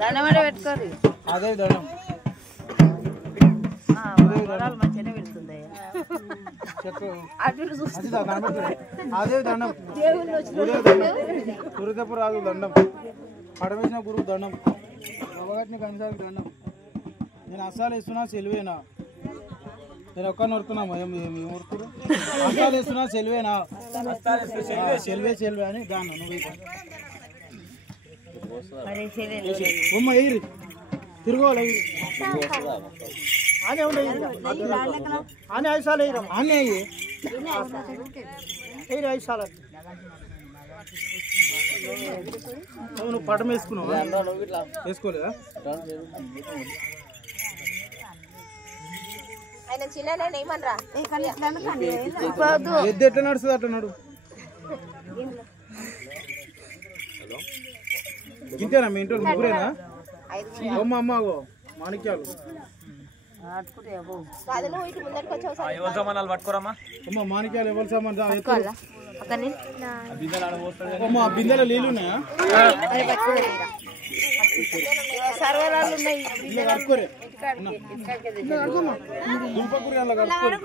దండమడే పెట్టుకోరు అదే దండం మంచిగానే పెడుతుంది అదే దండం గురుదప్పు రాదు దండం పడవేసిన గురువు దండం అవగాటిని కనీసానికి దండం నేను అస్సాలు ఇస్తున్నా సెలవేనా నేను ఒక్కరిని ఉడుతున్నాము ఏం ఉడుతురు అస్సాలు ఇస్తున్నా సెలవేనా సెల్వే అని దాన్న నువ్వు బొమ్మ ఎయిరి తిరుగువాలి ఆనే ఉండే ఆనే 5 సార్లు ఎయిరా ఆనే అయ్యి 5 సార్లు నువ్వు పటం వేసుకున్నావు వేసుకోలేదా ఎద్దు ఎట్లా నడుస్తుంది అట్లా నడు ఇంతేనా మీ ఇంట్లో ముగ్గురేనా అమ్మ అమ్మగో మాణిక్యాలు అమ్మ మాణిక్యాలు ఎవరు సామాన్ అమ్మ బిందెలో నీళ్ళు ఉన్నాయా సర్వరాలు ఉన్నాయి కడుక్కోరే దుంపకూర కడుక్కోరు